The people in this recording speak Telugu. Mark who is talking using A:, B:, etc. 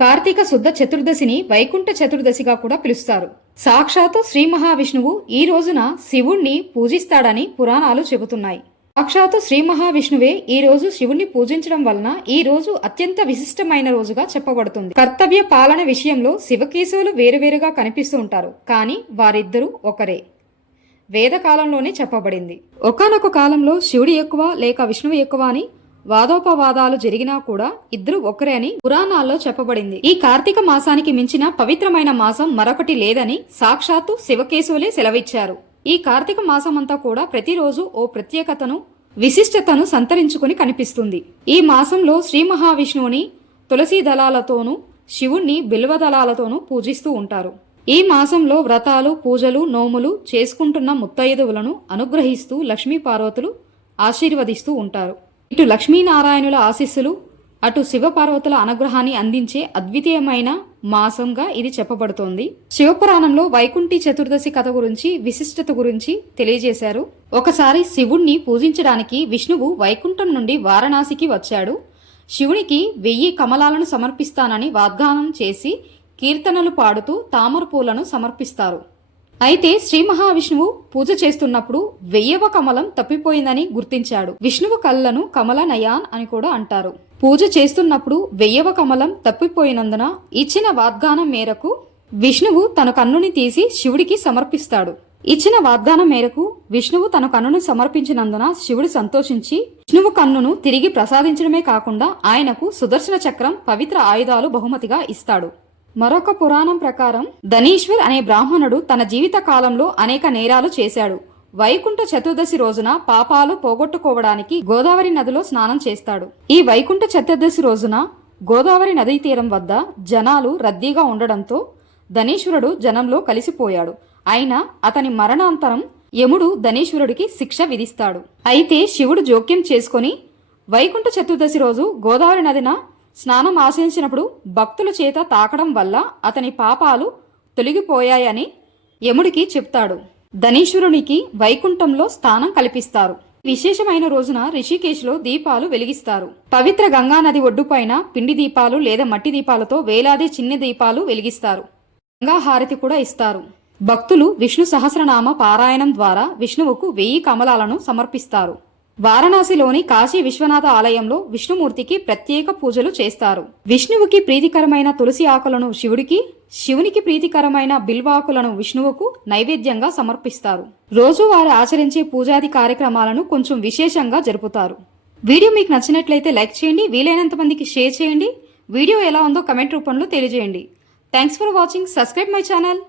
A: కార్తీక శుద్ధ చతుర్దశిని వైకుంఠ చతుర్దశిగా కూడా పిలుస్తారు. సాక్షాత్తు శ్రీ మహావిష్ణువు ఈ రోజున శివుణ్ణి పూజిస్తాడని పురాణాలు చెబుతున్నాయి. సాక్షాత్తు శ్రీ మహావిష్ణువే ఈ రోజు శివుణ్ణి పూజించడం వలన ఈ రోజు అత్యంత విశిష్టమైన రోజుగా చెప్పబడుతుంది. కర్తవ్య పాలన విషయంలో శివకేశవులు వేరువేరుగా కనిపిస్తూ ఉంటారు. కానీ వారిద్దరూ ఒకరే. వేదకాలంలోనే చెప్పబడింది. ఒకానొక కాలంలో శివుడు ఎక్కువ లేక విష్ణువు ఎక్కువ అని వాదోపవాదాలు జరిగినా కూడా ఇద్దరు ఒకరే అని పురాణాల్లో చెప్పబడింది. ఈ కార్తీక మాసానికి మించిన పవిత్రమైన మాసం మరొకటి లేదని సాక్షాత్తు శివకేశవులే సెలవిచ్చారు. ఈ కార్తీక మాసమంతా కూడా ప్రతిరోజు ఓ ప్రత్యేకతను విశిష్టతను సంతరించుకుని కనిపిస్తుంది. ఈ మాసంలో శ్రీ మహావిష్ణువుని తులసి దళాలతోనూ శివుణ్ణి బిల్వ దళాలతోనూ పూజిస్తూ ఉంటారు. ఈ మాసంలో వ్రతాలు పూజలు నోములు చేసుకుంటున్న ముత్తైదువులను అనుగ్రహిస్తూ లక్ష్మీ పార్వతులు ఆశీర్వదిస్తూ ఉంటారు. ఇటు లక్ష్మీనారాయణుల ఆశీస్సులు అటు శివపార్వతుల అనుగ్రహాన్ని అందించే అద్వితీయమైన మాసంగా ఇది చెప్పబడుతోంది. శివపురాణంలో వైకుంఠి చతుర్దశి కథ గురించి విశిష్టత గురించి తెలియజేశారు. ఒకసారి శివుణ్ణి పూజించడానికి విష్ణువు వైకుంఠం నుండి వారణాసికి వచ్చాడు. శివునికి వెయ్యి కమలాలను సమర్పిస్తానని వాగ్దానం చేసి కీర్తనలు పాడుతూ తామర పూలను సమర్పిస్తారు. అయితే శ్రీ మహావిష్ణువు పూజ చేస్తున్నప్పుడు వెయ్యవ కమలం తప్పిపోయిందని గుర్తించాడు. విష్ణువు కళ్ళను కమల నయాన్ అని కూడా అంటారు. పూజ చేస్తున్నప్పుడు వెయ్యవ కమలం తప్పిపోయినందున ఇచ్చిన వాగ్దానం మేరకు విష్ణువు తన కన్నుని తీసి శివుడికి సమర్పిస్తాడు. ఇచ్చిన వాగ్దానం మేరకు విష్ణువు తన కన్నును సమర్పించినందున శివుడు సంతోషించి విష్ణువు కన్నును తిరిగి ప్రసాదించడమే కాకుండా ఆయనకు సుదర్శన చక్రం పవిత్ర ఆయుధాలు బహుమతిగా ఇస్తాడు. మరొక పురాణం ప్రకారం ధనీశ్వర్ అనే బ్రాహ్మణుడు తన జీవిత కాలంలో అనేక నేరాలు చేశాడు. వైకుంఠ చతుర్దశి రోజున పాపాలు పోగొట్టుకోవడానికి గోదావరి నదిలో స్నానం చేస్తాడు. ఈ వైకుంఠ చతుర్దశి రోజున గోదావరి నదీ తీరం వద్ద జనాలు రద్దీగా ఉండడంతో ధనీశ్వరుడు జనంలో కలిసిపోయాడు. అయినా అతని మరణాంతరం యముడు ధనీశ్వరుడికి శిక్ష విధిస్తాడు. అయితే శివుడు జోక్యం చేసుకొని వైకుంఠ చతుర్దశి రోజు గోదావరి నదిన స్నానం ఆశించినప్పుడు భక్తుల చేత తాకడం వల్ల అతని పాపాలు తొలగిపోయాయని యముడికి చెప్తాడు. ధనీశ్వరునికి వైకుంఠంలో స్థానం కల్పిస్తారు. విశేషమైన రోజున రిషికేశ్లో దీపాలు వెలిగిస్తారు. పవిత్ర గంగా నది ఒడ్డుపైన పిండి దీపాలు లేదా మట్టి దీపాలతో వేలాది చిన్న దీపాలు వెలిగిస్తారు. గంగాహారతి కూడా ఇస్తారు. భక్తులు విష్ణు సహస్రనామ పారాయణం ద్వారా విష్ణువుకు వెయ్యి కమలాలను సమర్పిస్తారు. వారణాసిలోని కాశీ విశ్వనాథ ఆలయంలో విష్ణుమూర్తికి ప్రత్యేక పూజలు చేస్తారు. విష్ణువుకి ప్రీతికరమైన తులసి ఆకులను శివుడికి శివునికి ప్రీతికరమైన బిల్వాకులను విష్ణువుకు నైవేద్యంగా సమర్పిస్తారు. రోజువారీ ఆచరించే పూజాది కార్యక్రమాలను కొంచెం విశేషంగా జరుపుతారు. వీడియో మీకు నచ్చినట్లయితే లైక్ చేయండి వీలైనంత మందికి షేర్ చేయండి. వీడియో ఎలా ఉందో కమెంట్ రూపంలో తెలియజేయండి. Thanks for watching. Subscribe my channel.